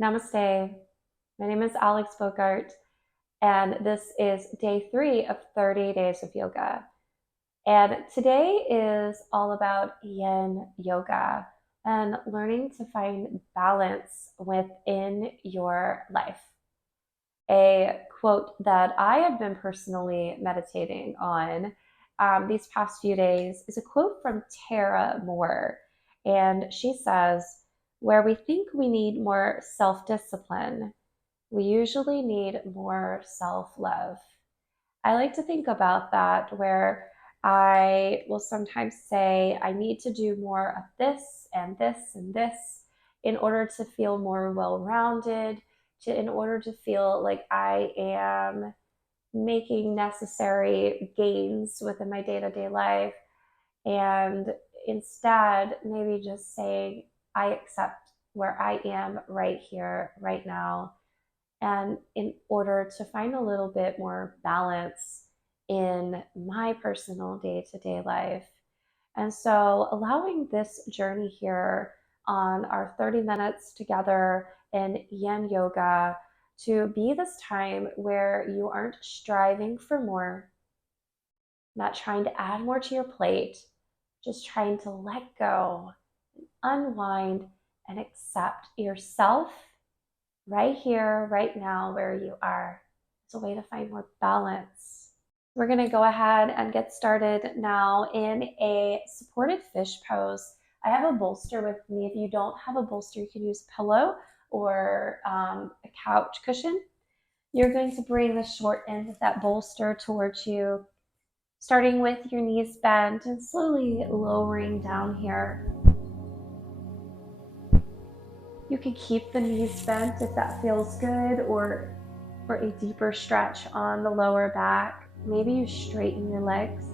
Namaste. My name is Alex Bogart, and this is day 3 of 30 days of yoga. And today is all about Yin Yoga and learning to find balance within your life. A quote that I have been personally meditating on these past few days is a quote from Tara Moore. And she says, "Where we think we need more self discipline, we usually need more self love." I like to think about that, where I will sometimes say, I need to do more of this and this and this in order to feel more well rounded, in order to feel like I am making necessary gains within my day to day life. And instead, maybe just saying, I accept where I am right here, right now, and in order to find a little bit more balance in my personal day to day life. And so, allowing this journey here on our 30 minutes together in Yin Yoga to be this time where you aren't striving for more, not trying to add more to your plate, just trying to let go, unwind, and accept yourself right here, right now, where you are. It's a way to find more balance. We're going to go ahead and get started now in a supported fish pose. I have a bolster with me. If you don't have a bolster, you can use a pillow or a couch cushion. You're going to bring the short end of that bolster towards you, starting with your knees bent and slowly lowering down here. You can keep the knees bent if that feels good, or for a deeper stretch on the lower back, maybe you straighten your legs.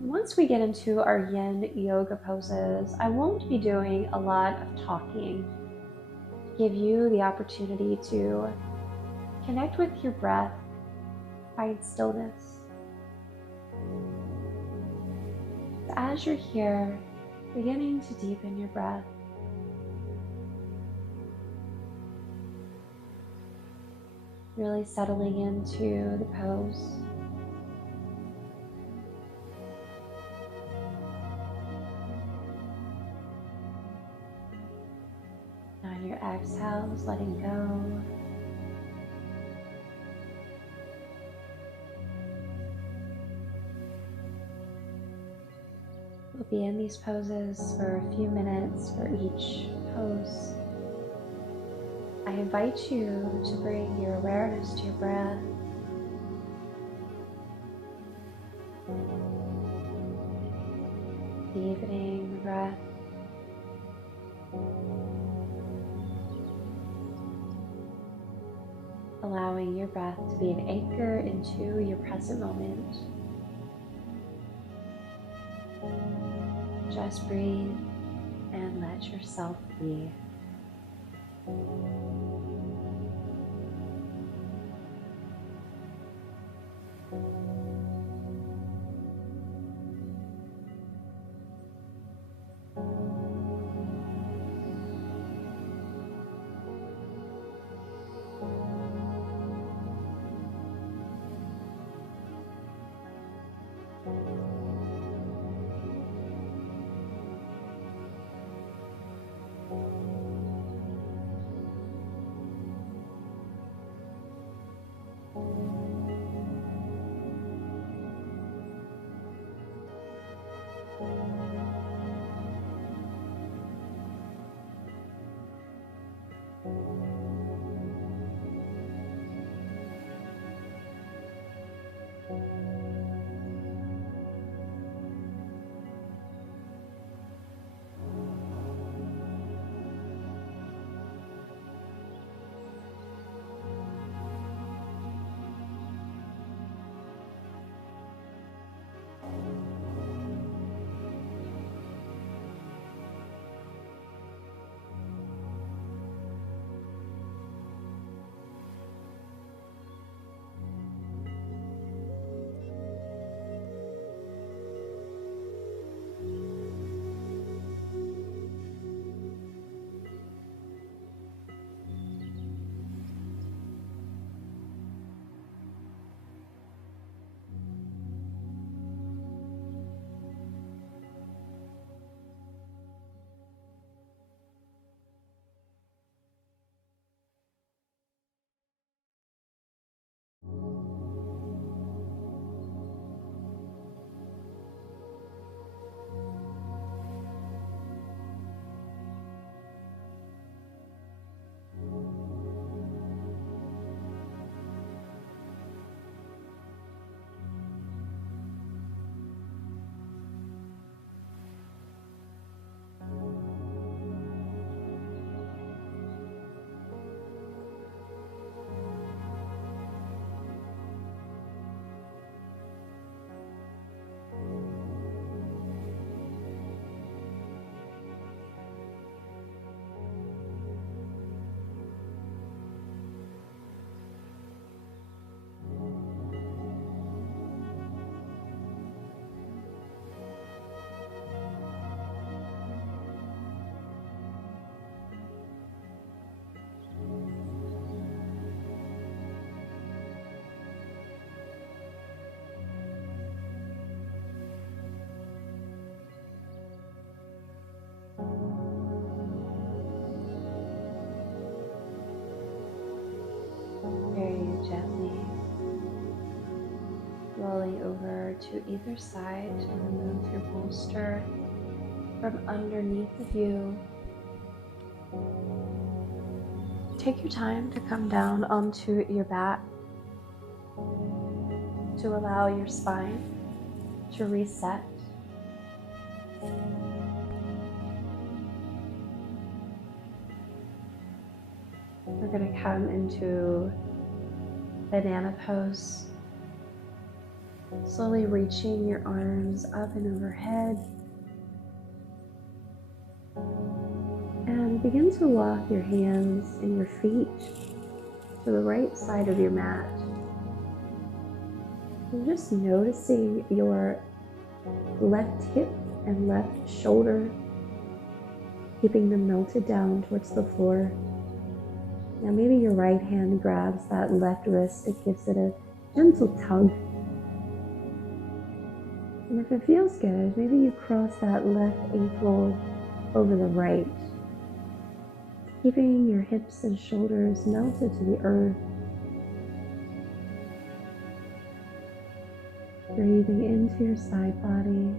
Once we get into our Yin Yoga poses, I won't be doing a lot of talking. Give you the opportunity to connect with your breath, find stillness. So as you're here, beginning to deepen your breath, really settling into the pose. On your exhales, letting go. We'll be in these poses for a few minutes for each pose. I invite you to bring your awareness to your breath. Deepening the breath. Allowing your breath to be an anchor into your present moment. Just breathe and let yourself be. over to either side to remove your bolster from underneath of you. Take your time to come down onto your back to allow your spine to reset. We're going to come into banana pose, slowly reaching your arms up and overhead, and begin to walk your hands and your feet to the right side of your mat. And just noticing your left hip and left shoulder, keeping them melted down towards the floor. Now maybe your right hand grabs that left wrist, it gives it a gentle tug. And if it feels good, maybe you cross that left ankle over the right, keeping your hips and shoulders melted to the earth. Breathing into your side body.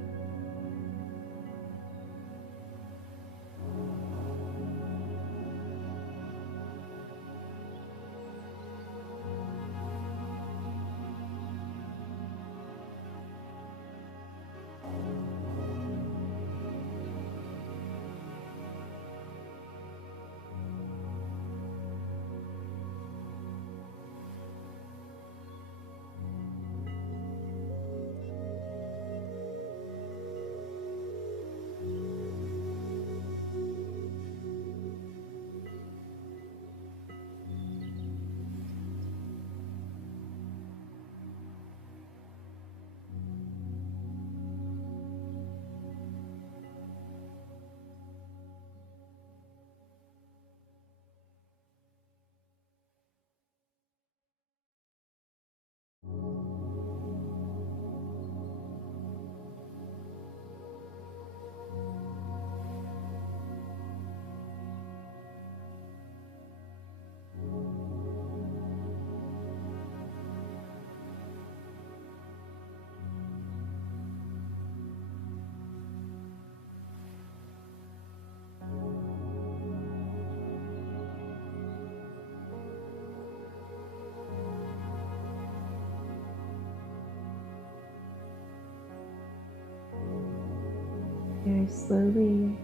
Very slowly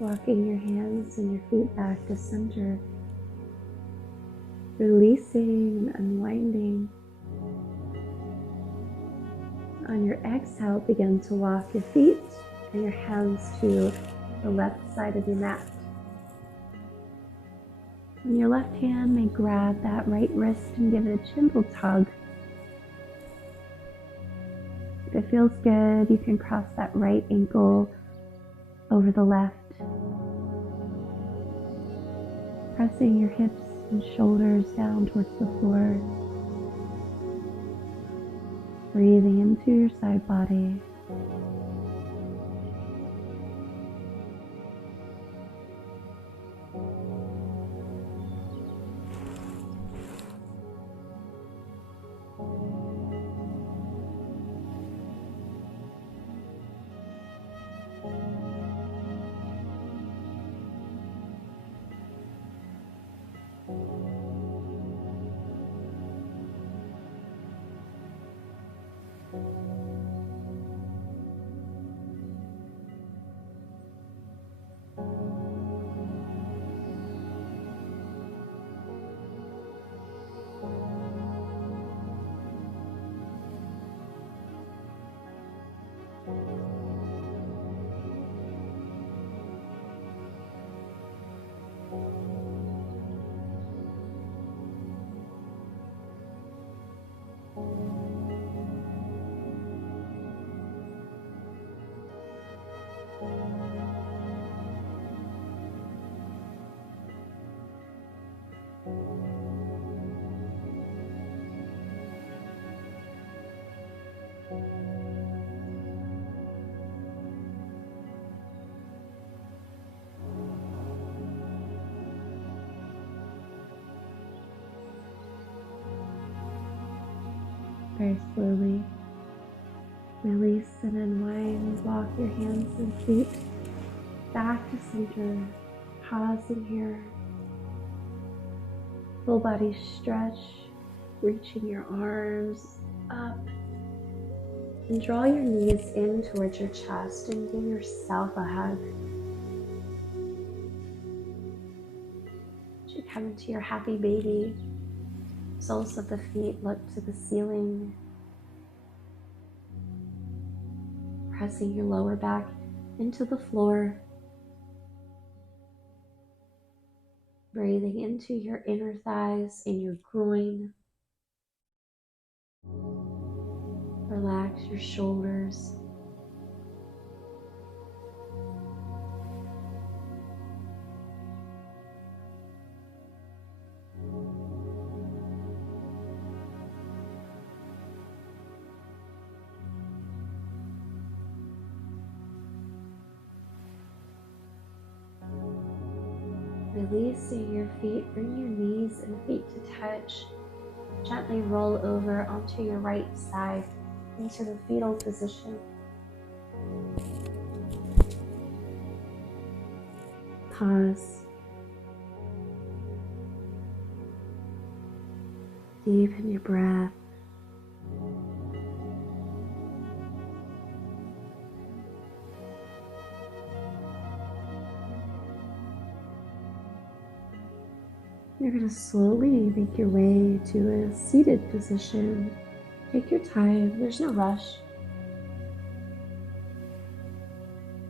walking your hands and your feet back to center, releasing and unwinding. On your exhale, begin to walk your feet and your hands to the left side of your mat. And your left hand may grab that right wrist and give it a gentle tug. If it feels good, you can cross that right ankle over the left, pressing your hips and shoulders down towards the floor. Breathing into your side body. Very slowly, release and unwind. Walk your hands and feet back to center. Pausing here. Full body stretch, reaching your arms up. And draw your knees in towards your chest and give yourself a hug. As you come into your happy baby, soles of the feet look to the ceiling. Pressing your lower back into the floor. Breathing into your inner thighs and your groin. Relax your shoulders. Releasing your feet, bring your knees and feet to touch. Gently roll over onto your right side into the fetal position. Pause. Deepen your breath. You're going to slowly make your way to a seated position. Take your time, there's no rush.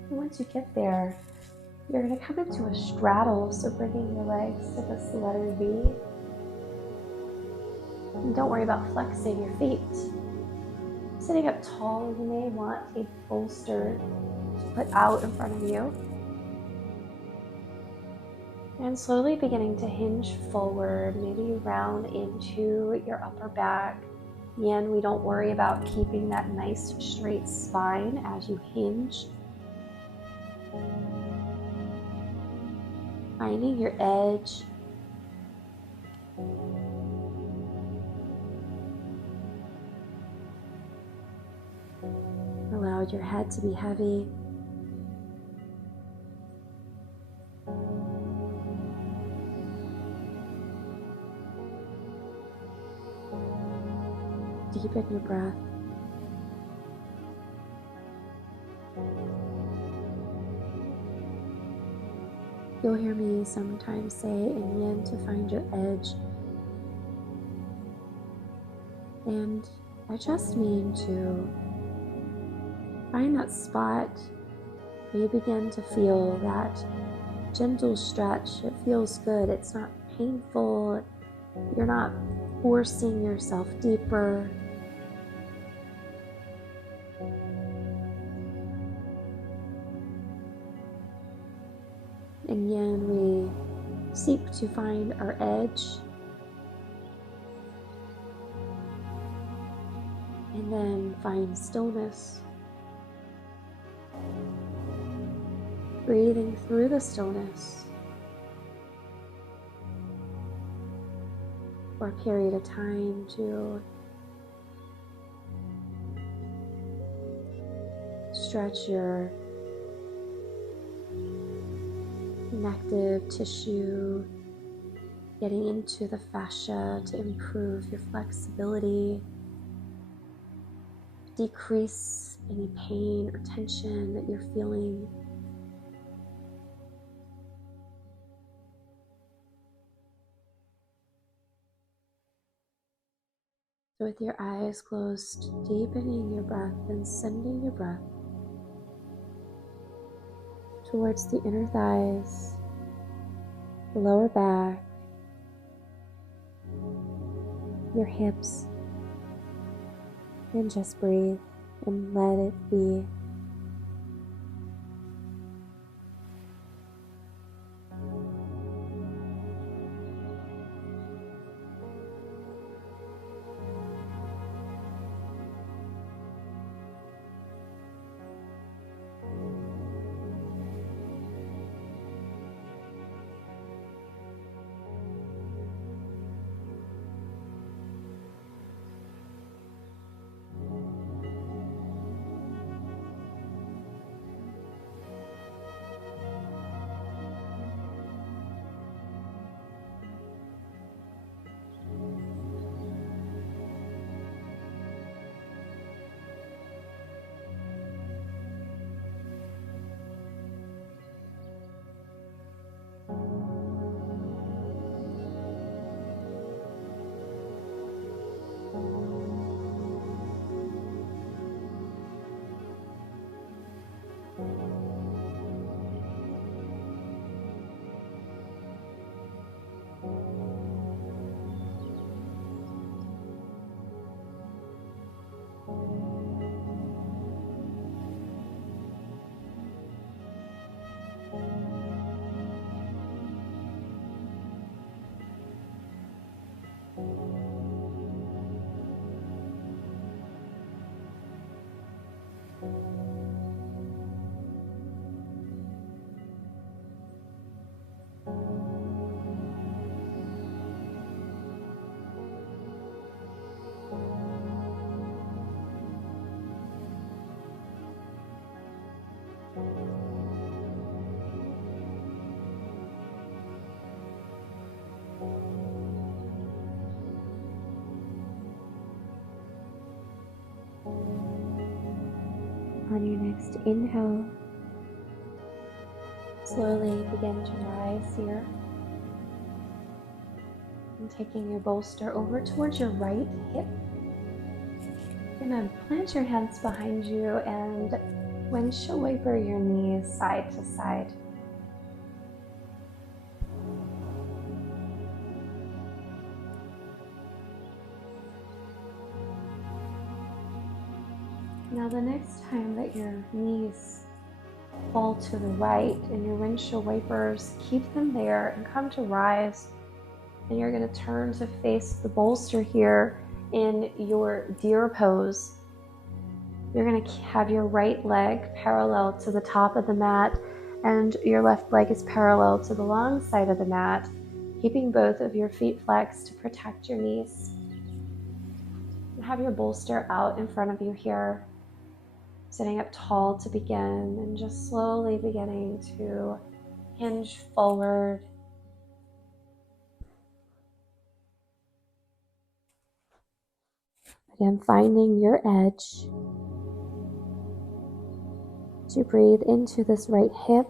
And once you get there, you're going to come into a straddle, so bringing your legs to this letter V. And don't worry about flexing your feet. Sitting up tall, you may want a bolster to put out in front of you. And slowly beginning to hinge forward, maybe you round into your upper back. Again, we don't worry about keeping that nice straight spine as you hinge. Finding your edge. Allow your head to be heavy. Deepen your breath. You'll hear me sometimes say in Yin to find your edge. And I just mean to find that spot where you begin to feel that gentle stretch. It feels good. It's not painful. You're not forcing yourself deeper. And Yin, we seek to find our edge. And then find stillness. Breathing through the stillness for a period of time to stretch your connective tissue, getting into the fascia to improve your flexibility, decrease any pain or tension that you're feeling. So with your eyes closed, deepening your breath and sending your breath towards the inner thighs, the lower back, your hips, and just breathe and let it be. On your next inhale, slowly begin to rise here. And taking your bolster over towards your right hip. You're going to plant your hands behind you and windshield wiper your knees side to side. Now the next time that your knees fall to the right and your windshield wipers, keep them there and come to rise. And you're going to turn to face the bolster here in your deer pose. You're going to have your right leg parallel to the top of the mat and your left leg is parallel to the long side of the mat, keeping both of your feet flexed to protect your knees. And have your bolster out in front of you here, sitting up tall to begin and just slowly beginning to hinge forward. Again, finding your edge. As you breathe into this right hip,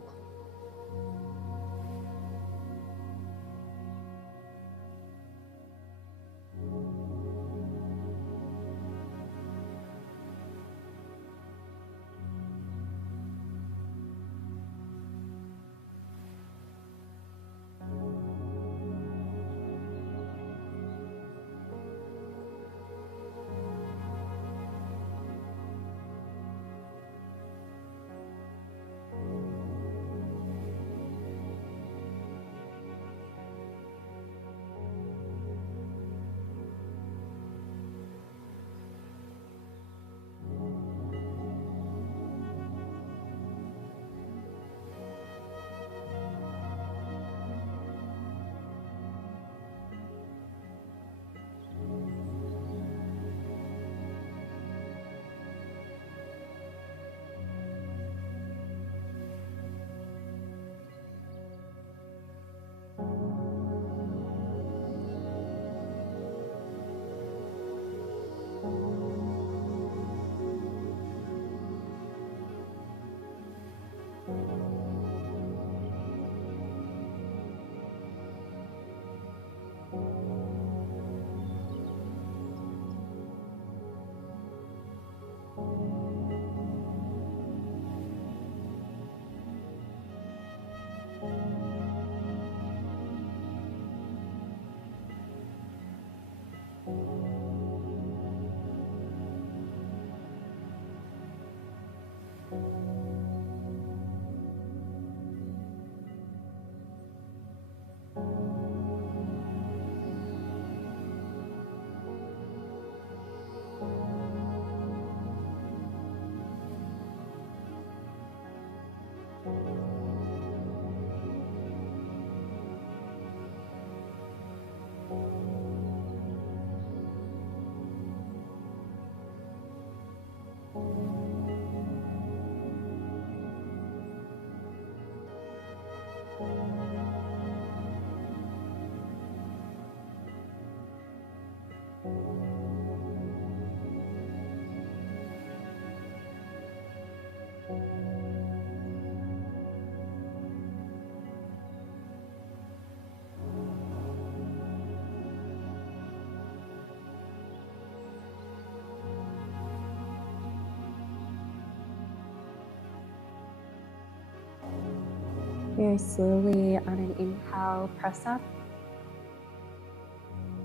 very slowly on an inhale, press up.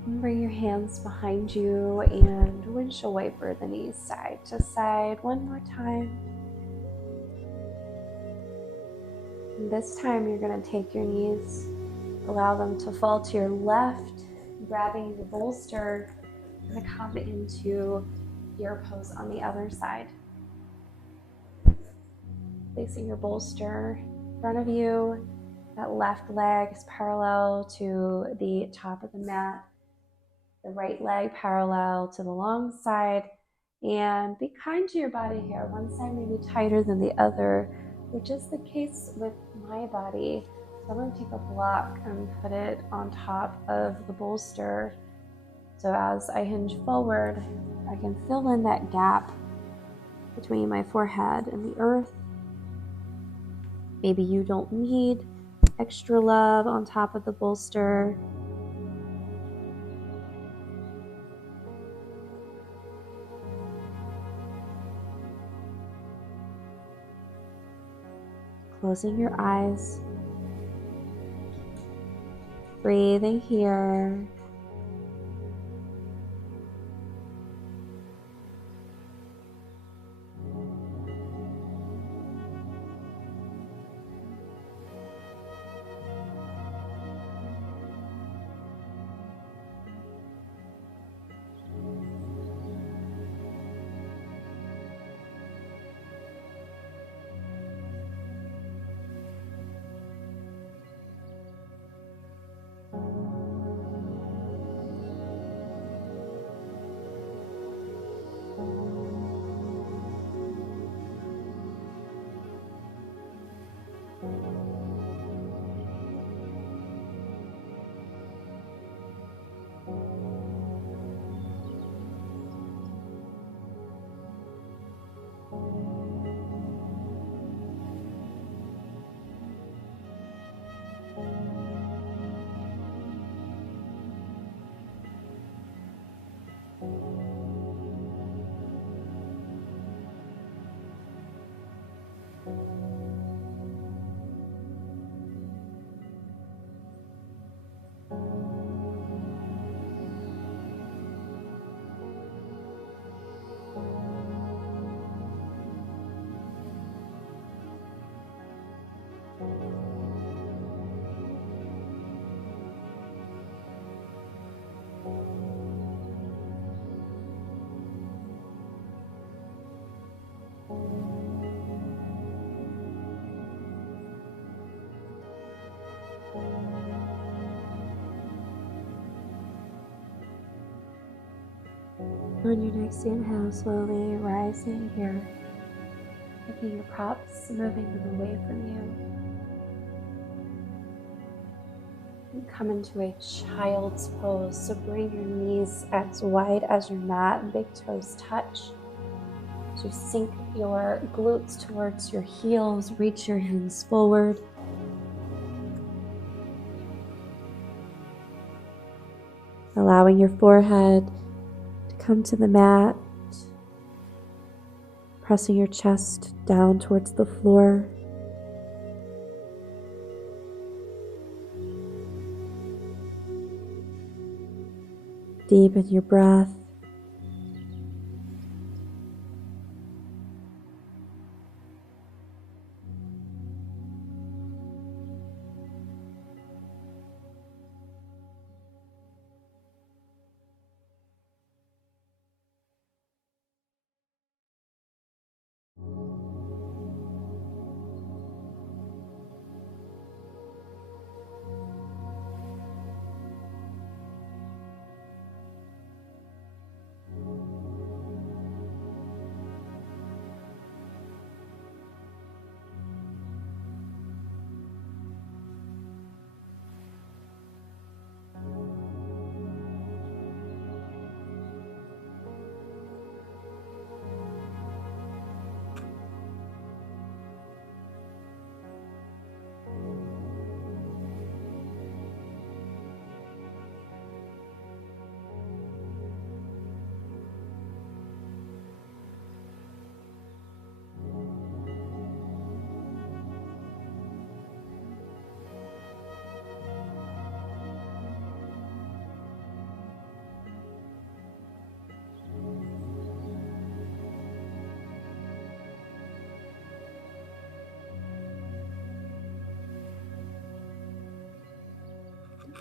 And bring your hands behind you and windshield wiper the knees side to side one more time. And this time you're going to take your knees, allow them to fall to your left, grabbing the bolster, and to come into your pose on the other side. Placing your bolster in front of you, that left leg is parallel to the top of the mat, the right leg parallel to the long side, and be kind to your body here. One side may be tighter than the other, which is the case with my body. So I'm going to take a block and put it on top of the bolster. So as I hinge forward, I can fill in that gap between my forehead and the earth. Maybe you don't need extra love on top of the bolster. Closing your eyes, breathing here. On your next inhale, slowly rising here, picking your props, moving them away from you. And come into a child's pose. So bring your knees as wide as your mat, big toes touch. So sink your glutes towards your heels, reach your hands forward. Allowing your forehead to come to the mat, pressing your chest down towards the floor. Deepen your breath.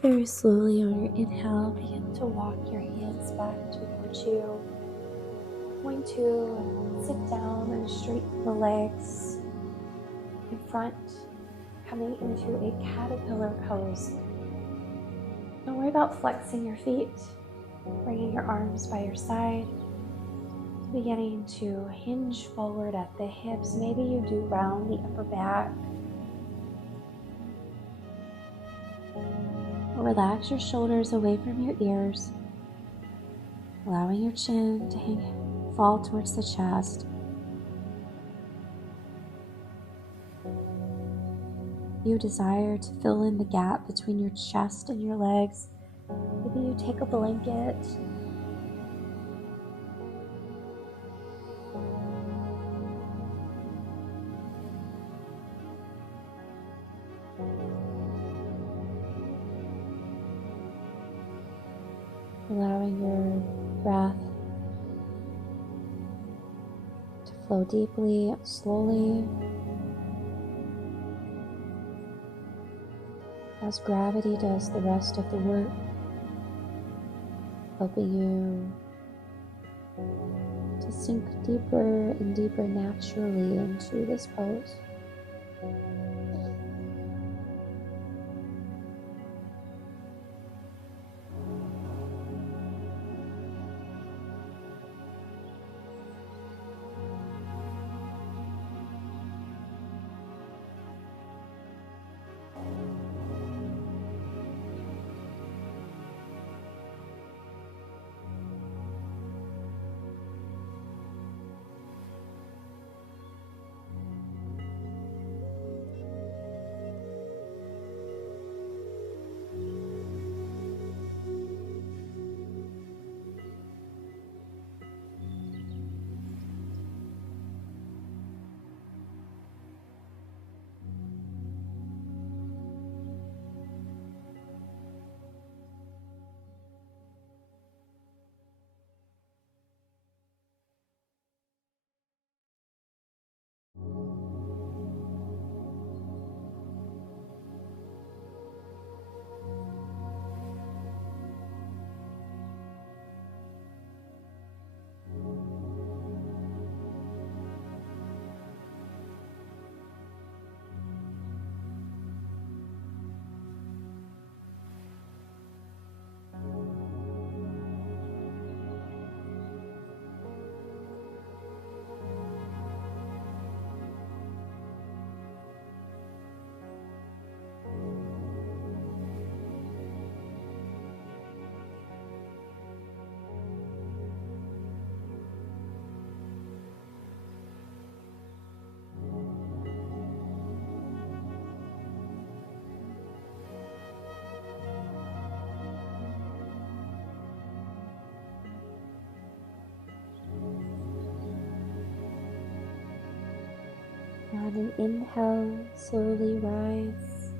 Very slowly on your inhale, begin to walk your hands back towards you. Going to sit down and straighten the legs in front, coming into a caterpillar pose. Don't worry about flexing your feet, bringing your arms by your side, beginning to hinge forward at the hips. Maybe you do round the upper back. Relax your shoulders away from your ears, allowing your chin to fall towards the chest. you desire to fill in the gap between your chest and your legs, maybe you take a blanket, allowing your breath to flow deeply, slowly, as gravity does the rest of the work, helping you to sink deeper and deeper naturally into this pose. On an inhale, slowly rise.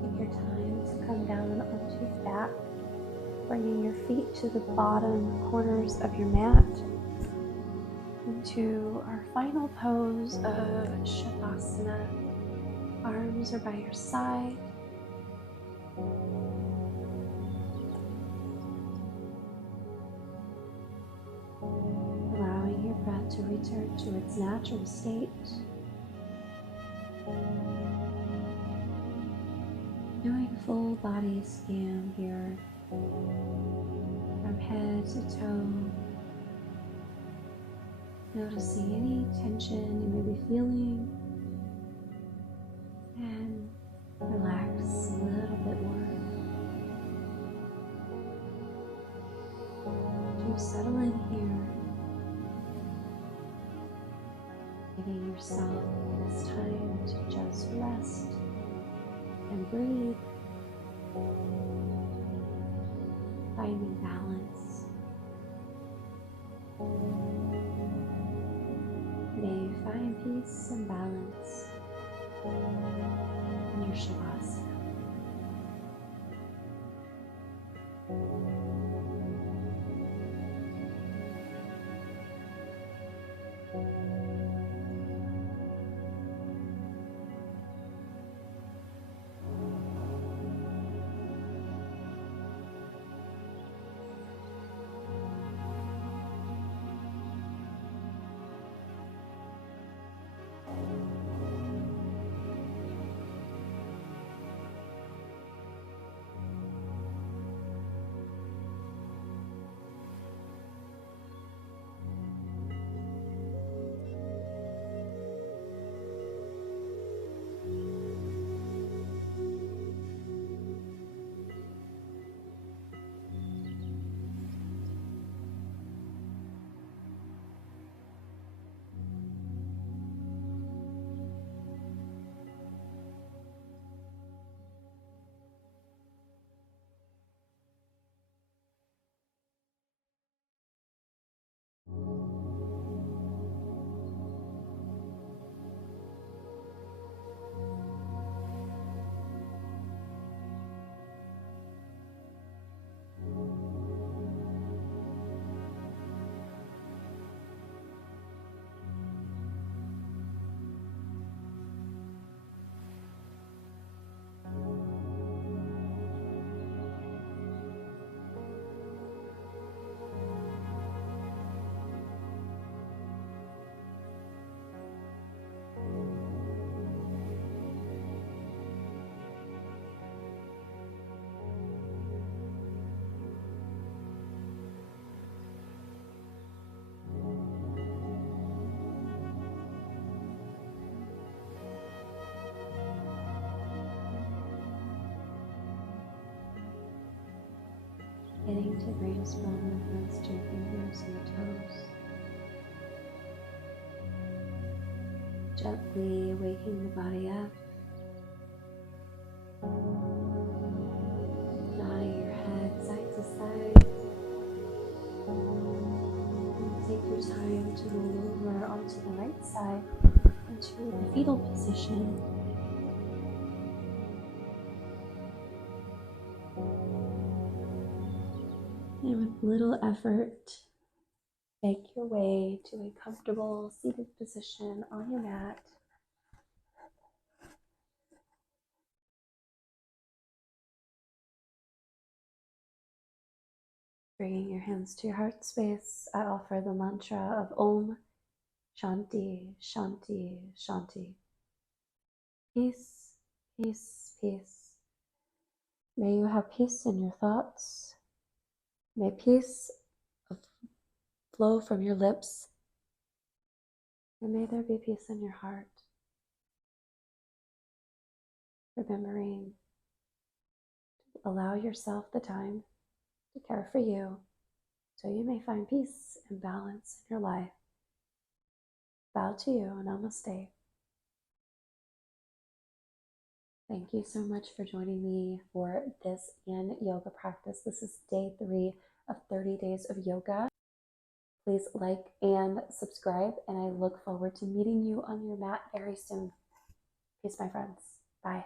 Take your time to come down onto your back, bringing your feet to the bottom corners of your mat into our final pose of Shavasana. Arms are by your side. Allowing your breath to return to its natural state. Doing a full body scan here from head to toe. Noticing any tension you may be feeling, and relax a little bit more. To settle in here, giving yourself this time to just rest and breathe, finding balance. May you find peace and balance in your Shavasana. Beginning to bring small movements to your fingers and your toes. Gently waking the body up. Nodding your head side to side. And take your time to roll over onto the right side into the fetal position. And with little effort, make your way to a comfortable seated position on your mat. Bringing your hands to your heart space, I offer the mantra of Om Shanti, Shanti, Shanti. Peace, peace, peace. May you have peace in your thoughts. May peace flow from your lips. And may there be peace in your heart. Remembering to allow yourself the time to care for you so you may find peace and balance in your life. Bow to you. Namaste. Thank you so much for joining me for this Yin Yoga practice. This is day 3 of 30 days of yoga. Please like and subscribe, and I look forward to meeting you on your mat very soon. Peace, my friends. Bye.